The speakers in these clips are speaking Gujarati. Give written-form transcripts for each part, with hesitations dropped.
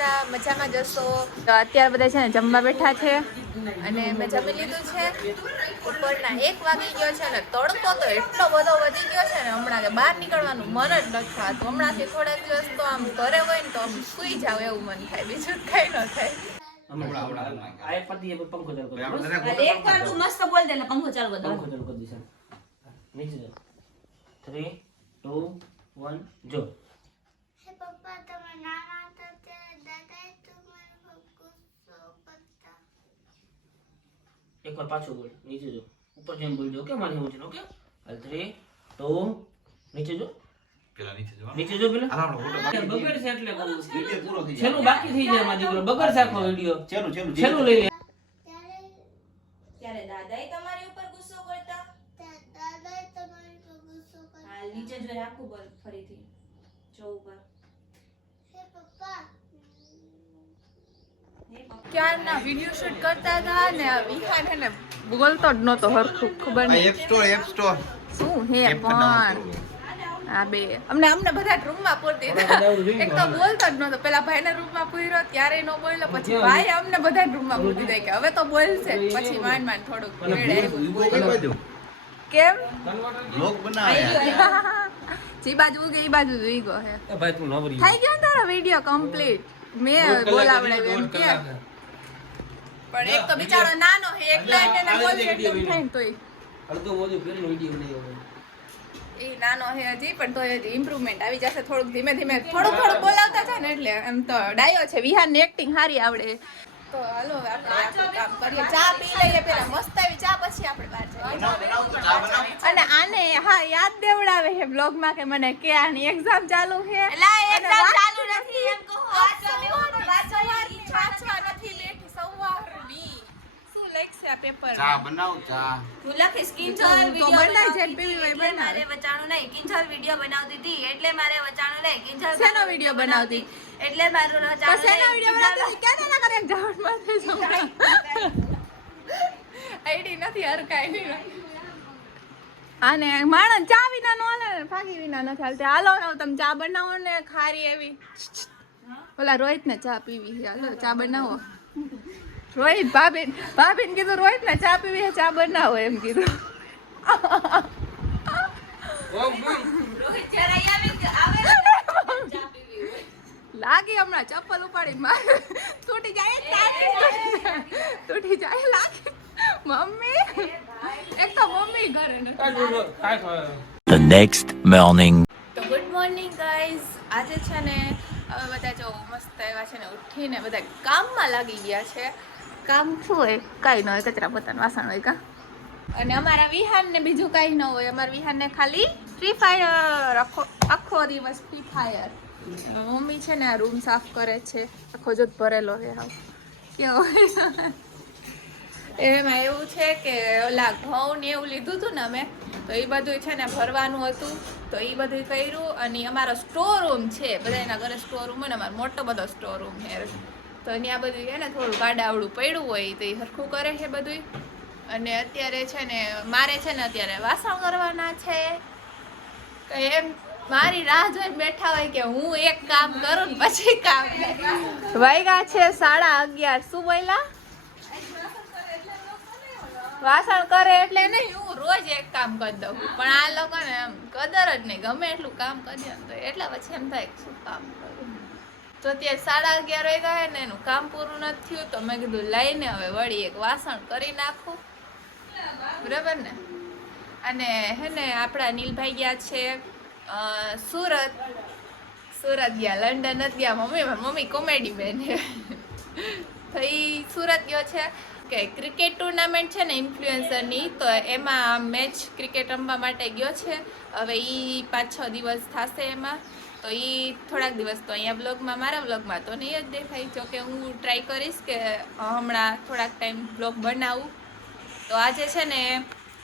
બધા મજામાં જશો. તો અત્યારે બધા છે ને જમવા બેઠા છે અને મેં જમી લીધું છે. ઉપરના 1 વાગી ગયો છે ને તડકો તો એટલો બધો વધી ગયો છે ને હમણાં કે બહાર નીકળવાનું મન જ નથી થતું. હમણાંથી થોડાક દિવસ તો આમ ઘરે હોય ને તો આમ સુઈ જાવ એવું મન થાય, બીજું કઈ ન થાય. મસ્ત બોલ દે ને પંખો ચાલુ કરી દે. 3 2 1 જો. હે પપ્પા તમે નાના હતા ત્યારે દાદાએ તમારે ગુસ્સો કરતા. એકવાર પાછો બોલ, નીચે જો, ઉપર જેમ બોલજો. ઓકે મારી હું છે. ઓકે 3 2 નીચે જો. પેલા નીચે જો. નીચે જો પેલા. આ આપણો ફોટો બગડ છે એટલે કહું. વિડિયો પૂરો થઈ જાય. છેલ્લું બાકી થઈ જાય મારી દીકરો. બગડ છે આખો વિડિયો. છેલ્લું લઈ લે. ત્યારે દાદાએ તમારી ઉપર ગુસ્સો કરતા. દાદાએ તમારી પર ગુસ્સો કરતા. હા નીચે જોઈ આખું બોલ ફરીથી. જો ઉપર. હે પપ્પા ક્યારના વિડીયો શૂટ કરતા હતા ને આ વિહાન હે ને બોલતો જ નહોતો હરખું. ખબર આ નહીં એપ સ્ટોર શું હે પણ આ બે અમને બધા રૂમમાં પૂરતી એક તો બોલતો જ નહોતો. પેલા ભાઈના રૂમમાં પૂર્યો ત્યારે ન બોલ્યો, પછી ભાઈ અમને બધા રૂમમાં પૂરી દે કે હવે તો બોલશે. પછી માંડ થોડુંક મેળ આવ્યું. કેમ લોક બનાવે જે બાજુ કે એ બાજુ જોઈ ગયો હે. ભાઈ તું નવરી. થઈ ગયો ને તારો વિડીયો કમ્પ્લીટ. મેં બોલાવડાવ્યો એમ કે પણ એક તો બિચારો નાનો હે, એકલા એને બોલી એટલું થાય ને તોય અડધો મોજો ફેરનો વિડિયો બનાવ્યો. એ નાનો હે હજી પણ તો હજી ઇમ્પ્રુવમેન્ટ આવી જશે. થોડુંક ધીમે ધીમે થોડુંક બોલાવતા છે ને એટલે એમ તો ડાયો છે. વિહાનને એક્ટિંગ સારી આવડે. તો હાલો આપણે આપણું કામ કરીએ. ચા પી લઈએ પેલા મસ્ત આવી ચા, પછી આપણે બહાર જઈએ. અને આને હા યાદ દેવડાવે છે બ્લોગમાં કે મને કે આની એક્ઝામ ચાલુ છે. એક્ઝામ ચાલુ નથી એમ કહો. વાંચવા નથી બેઠી સવારની. શું લખશે આ પેપર? ચા બનાવ ચા. હું લખીશ કિંજલ તો વિડિયો બનાય છે પીવી હોય એટલે બનાવે. મારે વચાણું નહીં. કિંજલ વિડિયો બનાવતી હતી એટલે મારે વચાણું નહીં. કિંજલ શેનો વિડિયો બનાવતી? એટલે મારું તો વચાણું શેનો નહીં. વિડિયો બનાવતી? ક્યાં ના કરે જાવડ માથે છોકરા. આઈડી નથી હરકાઈ આને માણસ ચા વિના નો હાલે ને ફાકી વિના નથી હાલતી. હાલો ને તમે ચા બનાવો ને ખારી એવી. ઓલા રોહિત ને ચા પીવી છે. હાલો ચા બનાવો. રોહિત ભાભીને કીધું રોહિત ને ચા પીવી છે, ચા બનાવો એમ કીધું. રોહિત જ્યારે આવે ચા પીવી હોય. લાગી હમણાં ચપ્પલ ઉપાડી માર તૂટી જાય તૂટી જાય લાગી. મમ્મી એક તો મમ્મી ઘરે નથી. The next morning. તો ગુડ મોર્નિંગ ગાઈઝ. આજે છે ને હવે બધા જો મસ્ત એવા છે ને ઉઠીને બધા કામમાં લાગી ગયા છે. કામ શું હોય? કાંઈ ન હોય, કચરા પોતાના વાસણ હોય કા. અને અમારા વિહાનને બીજું કાંઈ ન હોય. અમારા વિહાનને ખાલી ફ્રી ફાયર, આખો દિવસ ફ્રી ફાયર. મમ્મી છે ને આ રૂમ સાફ કરે છે. આખો જોત ભરેલો છે હાવ કેવો. એમાં એવું છે કે ઓલા ઘઉં ને એવું લીધું હતું ને અમે, તો એ બધું છે ને ભરવાનું હતું. તો એ બધું કર્યું. અને અમારો સ્ટોર રૂમ છે, બધા એના ઘરે સ્ટોર રૂમ હોય ને, અમારો મોટો બધો સ્ટોર રૂમ છે. તો ત્યાં બધું છે ને થોડું ગાડાવડું પડ્યું હોય તો એ સરખું કરે છે બધું. અને અત્યારે છે ને મારે છે ને અત્યારે વાસણ કરવાના છે. એમ મારી રાહ જોઈને બેઠા હોય કે હું એક કામ કરું ને પછી કામ. વાગ્યા છે 11:30. શું બોલ્યા? વાસણ કરે એટલે નહીં, હું રોજ એક કામ કરી દઉં. પણ આ લોકોને એમ કદર જ નહીં. ગમે એટલું કામ કરીએ ને તો એટલે પછી એમ થાય શું કામ કરું. તો અત્યારે 11:30 વાગ્યા ને એનું કામ પૂરું નથી થયું. તો મેં કીધું લઈને હવે વળી એક વાસણ કરી નાખું. બરાબર ને? અને હે ને આપણા નીલભાઈ ગયા છે સુરત ગયા. લંડન નથી ગયા. મમ્મી કોમેડી બેન છે. તો એ સુરત ગયો છે કે ક્રિકેટ ટુર્નામેન્ટ છે ને ઇન્ફ્લુએન્સરની, તો એમાં મેચ ક્રિકેટ રમવા માટે ગયો છે. હવે એ 5-6 દિવસ થશે એમાં. તો એ થોડાક દિવસ તો અહીંયા બ્લોગમાં, મારા બ્લોગમાં તો નહીં જ દેખાય. જો કે હું ટ્રાય કરીશ કે હમણાં થોડાક ટાઈમ બ્લોગ બનાવું. તો આજે છે ને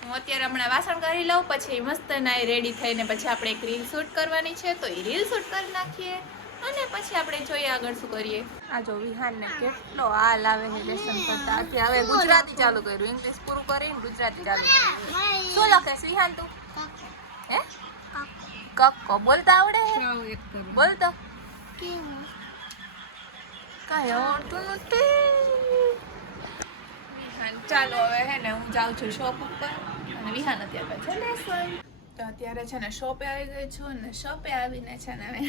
હું અત્યારે હમણાં વાસણ કરી લઉં, પછી મસ્ત નાઈ રેડી થઈને પછી આપણે એક રીલ શૂટ કરવાની છે. તો એ રીલ શૂટ કરી નાખીએ અને પછી આપણે જોઈએ આગળ શું કરીએ. આ જો વિહાનને કેટલો હાલ આવે છે લેસન કરતા. કે હવે ગુજરાતી ચાલુ કર્યું, ઇંગ્લિશ પૂરું કરીને ગુજરાતી ચાલુ કર્યું. શું લખેશ વિહાન તું? હે કક્કો બોલતા આવડે છે? બોલતો કાંઈ આવડતું નથી. વિહાન ચાલો હવે હે ને હું જાઉં છું શોપ ઉપર અને વિહાન અત્યારે છે લેસન. તો અત્યારે છે ને શોપે આવી ગઈ છું ને શોપે આવીને છે ને હવે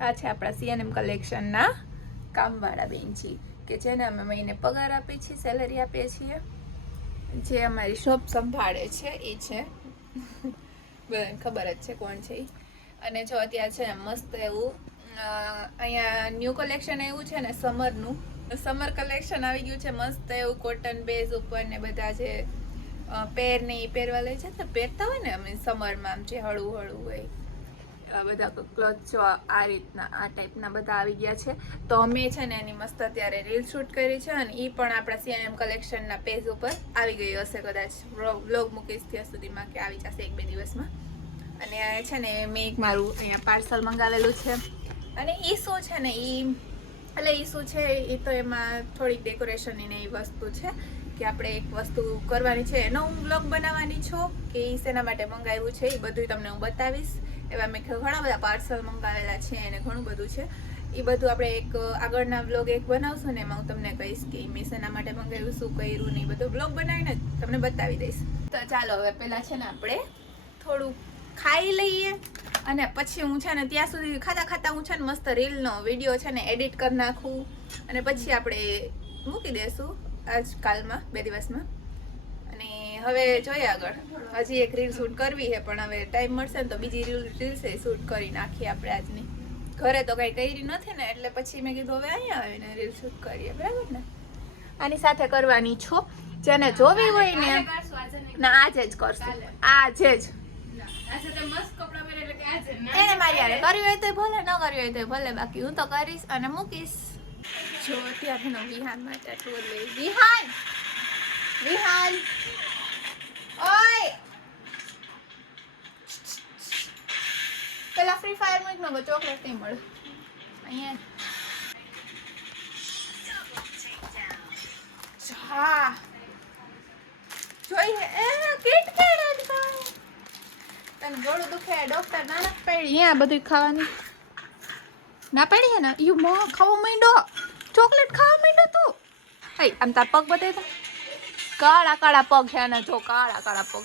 આ છે આપણા CNM કલેક્શનના કામવાળા બેનજી કે જેને અમે મહિને પગાર આપીએ છીએ, સેલરી આપીએ છીએ, જે અમારી શોપ સંભાળે છે એ છે. બધાને ખબર જ છે કોણ છે એ. અને જો અત્યારે છે ને મસ્ત એવું અહીંયા ન્યૂ કલેક્શન એવું છે ને સમરનું, સમર કલેક્શન આવી ગયું છે મસ્ત એવું કોટન બેઝ ઉપર ને બધા જે પહેરવા લે છે તો પહેરતા હોય ને અમે સમરમાં આમ જે હળવું હળવું હોય આ બધા ક્લોથ જો આ રીતના આ ટાઈપના બધા આવી ગયા છે. તો અમે છે ને એની મસ્ત અત્યારે રીલ શૂટ કરી છે અને એ પણ આપણા CNM કલેક્શનના પેજ ઉપર આવી ગઈ હશે કદાચ. વ્લોગ મૂકીશ ત્યાં સુધીમાં કે આવી જશે 1-2 દિવસમાં. અને છે ને મેં એક મારું અહીંયા પાર્સલ મંગાવેલું છે અને એ શું છે ને એ શું છે એ તો એમાં થોડીક ડેકોરેશનની ને એ વસ્તુ છે કે આપણે એક વસ્તુ કરવાની છે એનો હું વ્લોગ બનાવવાની છું કે એ શેના માટે મંગાવ્યું છે એ બધું તમને હું બતાવીશ. એવા મેં ઘણા બધા પાર્સલ મંગાવેલા છે અને ઘણું બધું છે એ બધું આપણે એક આગળના વ્લોગ એક બનાવશું ને એમાં હું તમને કહીશ કે મેં શેના માટે મંગાવ્યું, શું કર્યું ને એ બધું વ્લોગ બનાવીને તમને બતાવી દઈશ. તો ચાલો હવે પહેલાં છે ને આપણે થોડું ખાઈ લઈએ અને પછી હું છે ને ત્યાં સુધી ખાતા ખાતા હું છે ને મસ્ત રીલનો વિડીયો છે ને એડિટ કરી નાખું અને પછી આપણે મૂકી દઈશું આજકાલમાં 2 દિવસમાં. અને હવે જોઈએ આગળ હજી એક રીલ શૂટ કરવી છે પણ હવે ટાઈમ મળશે ને તો બીજી રીલ્સ શૂટ કરી નાખીએ આપણે આજની. ઘરે તો કંઈ કરી નથી ને એટલે પછી મેં કીધું હવે અહીંયા આવીને રીલ શૂટ કરીએ, બરાબર ને? આની સાથે કરવાની છો જેને જોવી હોય ને ના આજે જ કરશું, આજે જ. એને મારી યારે કરવી હોય તો ભલે, ન કરવી હોય તો ભલે, બાકી હું તો કરીશ અને મૂકીશ. જો અત્યારે વિહાન માટે ટૂર લઈ. વિહાન ઓય પેલા ફ્રી ફાયર માં એક ચોકલેટ નહીં મળે અહીંયા. હા જોઈએ એ કીટ કેડ તને ગળું દુખે ડોક્ટર ના નથી પડી અહીંયા બધું ખાવાની ના પડી હે ને યુ મો ખાવા માંડો, ચોકલેટ ખાવા માંડો તું. હઈ આમ તાર પગ બતાવી દો. કાળા કાળા પગ છે ને જો કાળા કાળા પગ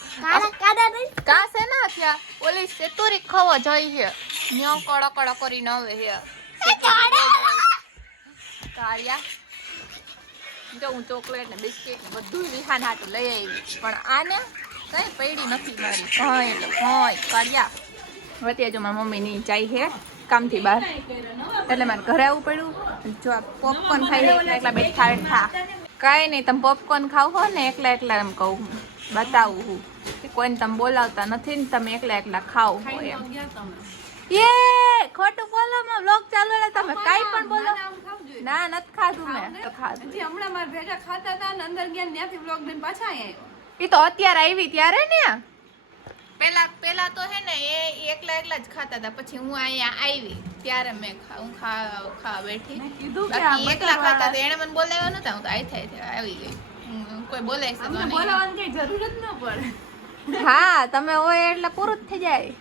કા છે ને થયા ઓલી સેતુરી ખાવા જઈ છે ન્યો કડા કડા કરીને આવે હે કાળિયા. જો હું ચોકલેટ ને બિસ્કિટ બધું વિહાન હાટું લઈ આવી પણ આને કઈ પડી નથી મારી કઈ કાળિયા. અત્યારે જો મારી મમ્મીની જાય છે કામથી બહાર એટલે મારે ઘરે આવવું પડ્યું. જો આ પોપકોર્ન ખાઈ એકલા બેઠા બેઠા કાંઈ નહીં તમે પોપકોર્ન ખાવ હો ને એકલા એકલા એમ કહું બતાવું હું કે કોઈને તમે બોલાવતા નથી ને તમે એકલા ખાવ હો એમ. એ ખોટું બોલો માં વ્લોગ ચાલુ રહે તમે કાંઈ પણ બોલો. ના નથી ખાધું મેં તો ખાધું હમણાં મારા ભેગા ખાતા હતા ને અંદર ગયા ત્યાંથી વ્લોગ લઈને પાછા આવ્યા. એ તો અત્યારે આવી ત્યારે ને પેલા તો હે ને એ એકલા જ ખાતા હતા પછી હું અહીંયા આવી ત્યારે મેં હું ખાવા બેઠી. બાકી એકલા ખાતા હતા એને મને બોલાવ્યા નતા હું તો આવી ગઈ. કોઈ બોલાય છે બોલાવવાની કઈ જરૂર જ ન પડે. હા તમે હોય એટલે પૂરું જ થઈ જાય.